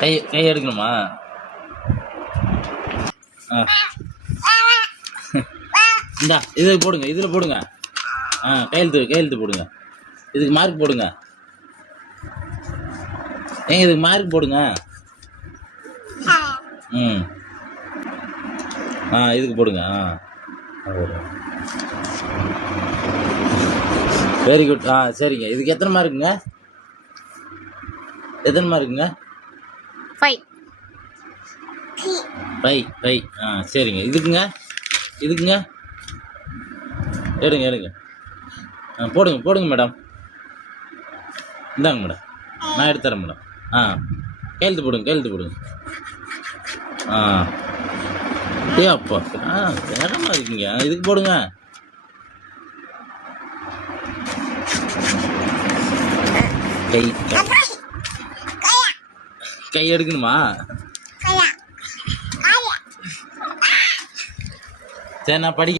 கை கை எடுக்கணுமா? ஆ இந்தா இதில் போடுங்க, இதில் போடுங்க. கையெழுத்து போடுங்க. இதுக்கு மார்க் போடுங்க. ஏங்க இதுக்கு மார்க் போடுங்க. ம் இதுக்கு போடுங்க. Very good. சரிங்க. இதுக்கு எத்தனை மார்க்குங்க? எத்தனை மார்க்குங்க? 5. சரிங்க. இதுக்குங்க எடுங்க. போடுங்க மேடம். இந்தாங்க மேடம், நான் எடுத்துறேன் மேடம். கையெழுத்து போடுங்க. அப்பா வேகமாக இருக்கீங்க. இதுக்கு போடுங்க. கை எடுக்கணுமா? சரி, நான்